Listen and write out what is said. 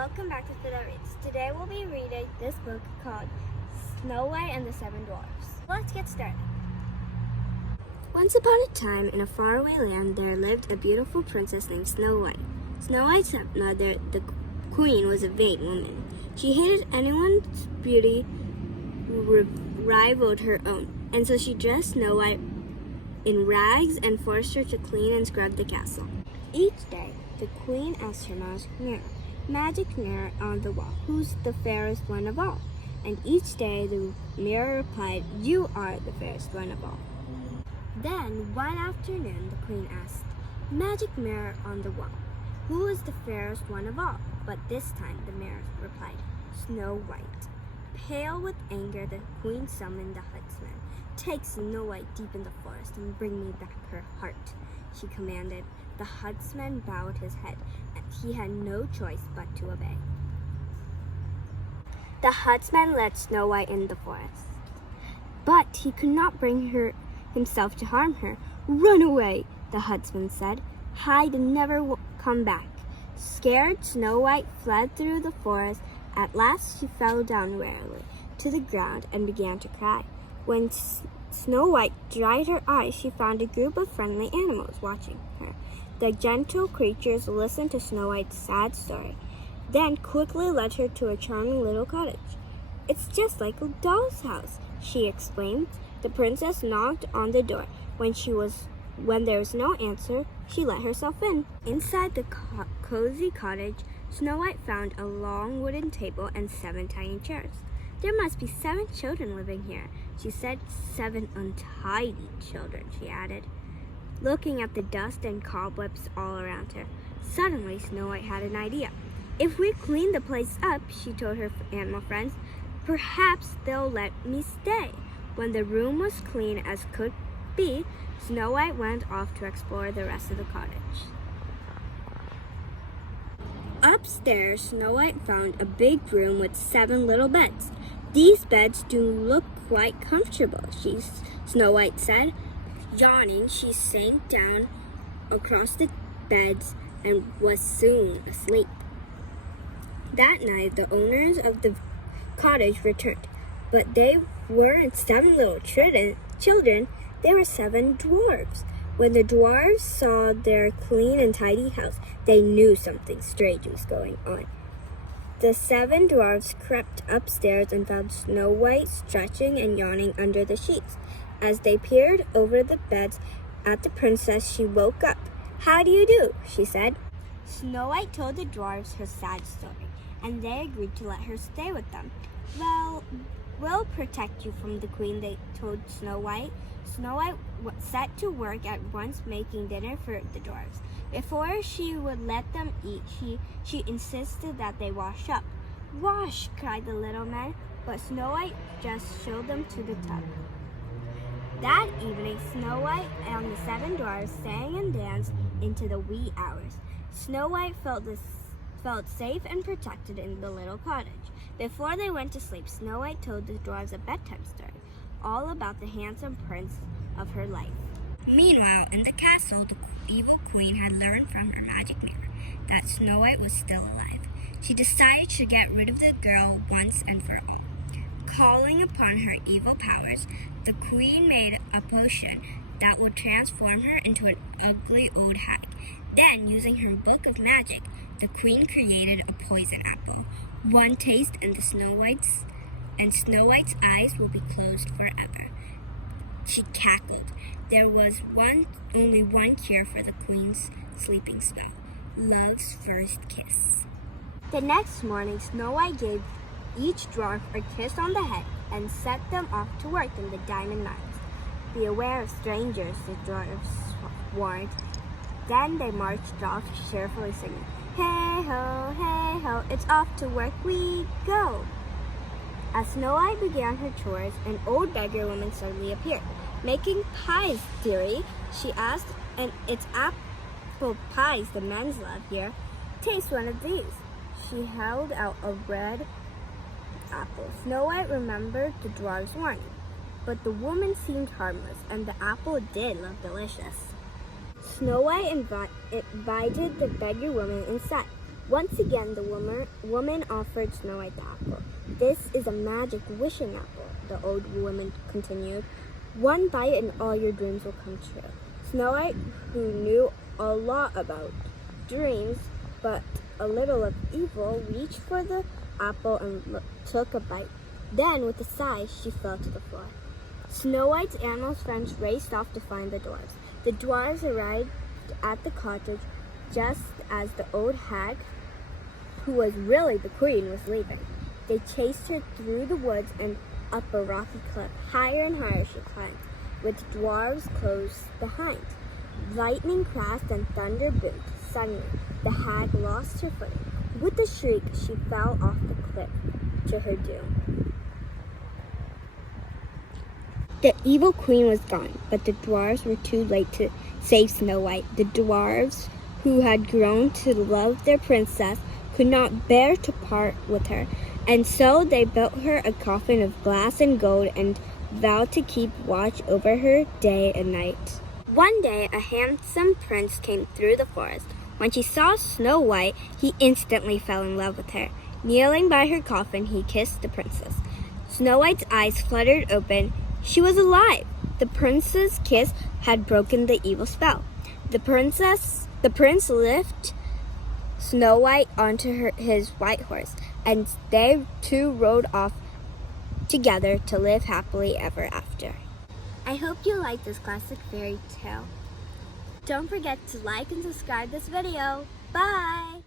Welcome back to Fida Reads. Today we'll be reading this book called Snow White and the Seven Dwarfs. Let's get started. Once upon a time, in a faraway land, there lived a beautiful princess named Snow White. Snow White's mother, the queen, was a vain woman. She hated anyone's beauty who rivaled her own, and so she dressed Snow White in rags and forced her to clean and scrub the castle. Each day, the queen asked her magic mirror on the wall, "Who's the fairest one of all?" And each day the mirror replied, "You are the fairest one of all." Then one afternoon the queen asked, "Magic mirror on the wall, who is the fairest one of all?" But this time the mirror replied, "Snow White." Pale with anger, the queen summoned the huntsman. "Take Snow White deep in the forest and bring me back her heart," she commanded. The huntsman bowed his head, and he had no choice but to obey. The huntsman led Snow White in the forest, but he could not bring himself to harm her. "Run away," the huntsman said. "Hide and never come back." Scared, Snow White fled through the forest. At last she fell down wearily to the ground and began to cry. When Snow White dried her eyes, she found a group of friendly animals watching her. The gentle creatures listened to Snow White's sad story, then quickly led her to a charming little cottage. "It's just like a doll's house," she exclaimed. The princess knocked on the door. When there was no answer, she let herself in. Inside the cozy cottage, Snow White found a long wooden table and 7 tiny chairs. "There must be 7 children living here," she said. "7 untidy children," she added, looking at the dust and cobwebs all around her. Suddenly, Snow White had an idea. "If we clean the place up," she told her animal friends, "perhaps they'll let me stay." When the room was clean as could be, Snow White went off to explore the rest of the cottage. Upstairs, Snow White found a big room with 7 little beds. "These beds do look quite comfortable," Snow White said. Yawning, she sank down across the beds and was soon asleep. That night, the owners of the cottage returned, but they weren't 7 little children, they were 7 dwarfs. When the dwarfs saw their clean and tidy house, they knew something strange was going on. The 7 dwarfs crept upstairs and found Snow White stretching and yawning under the sheets. As they peered over the beds at the princess, she woke up. "How do you do?" she said. Snow White told the dwarfs her sad story, and they agreed to let her stay with them. "Well, we'll protect you from the queen," they told Snow White. Snow White set to work at once making dinner for the dwarfs. Before she would let them eat, she insisted that they wash up. "Wash!" cried the little men, but Snow White just showed them to the tub. That evening, Snow White and the 7 dwarfs sang and danced into the wee hours. Snow White felt safe and protected in the little cottage. Before they went to sleep, Snow White told the dwarfs a bedtime story, all about the handsome prince of her life. Meanwhile, in the castle, the evil queen had learned from her magic mirror that Snow White was still alive. She decided to get rid of the girl once and for all. Calling upon her evil powers, the queen made a potion that would transform her into an ugly old hag. Then, using her book of magic, the queen created a poison apple. One taste and Snow White's eyes will be closed forever. She cackled. There was only one cure for the queen's sleeping spell: love's first kiss. The next morning, Snow White gave each dwarf a kiss on the head and set them off to work in the diamond mines. "Beware of strangers," the dwarfs warned. Then they marched off, cheerfully singing, "Hey ho, it's off to work we go." As Snow White began her chores, an old beggar woman suddenly appeared. "Making pies, dearie?" she asked. "And it's apple pies the men's love here. Taste one of these." She held out a red apple. Snow White remembered the dwarf's warning, but the woman seemed harmless, and the apple did look delicious. Snow White invited the beggar woman inside. Once again, the woman offered Snow White the apple. "This is a magic wishing apple," the old woman continued. "One bite and all your dreams will come true." Snow White, who knew a lot about dreams, but a little of evil, reached for the apple and took a bite. Then, with a sigh, she fell to the floor. Snow White's animal friends raced off to find the dwarfs. The dwarfs arrived at the cottage just as the old hag, who was really the queen, was leaving. They chased her through the woods and up a rocky cliff. Higher and higher she climbed, with dwarves close behind. Lightning crashed and thunder boomed. Suddenly, the hag lost her footing. With a shriek, she fell off the cliff to her doom. The evil queen was gone, but the dwarves were too late to save Snow White. The dwarves, who had grown to love their princess, could not bear to part with her, and so they built her a coffin of glass and gold and vowed to keep watch over her day and night. One day, a handsome prince came through the forest. When he saw Snow White, he instantly fell in love with her. Kneeling by her coffin, he kissed the princess. Snow White's eyes fluttered open. She was alive! The prince's kiss had broken the evil spell. The prince lifted Snow White onto his white horse, and they two rode off together to live happily ever after. I hope you like this classic fairy tale. Don't forget to like and subscribe this video. Bye!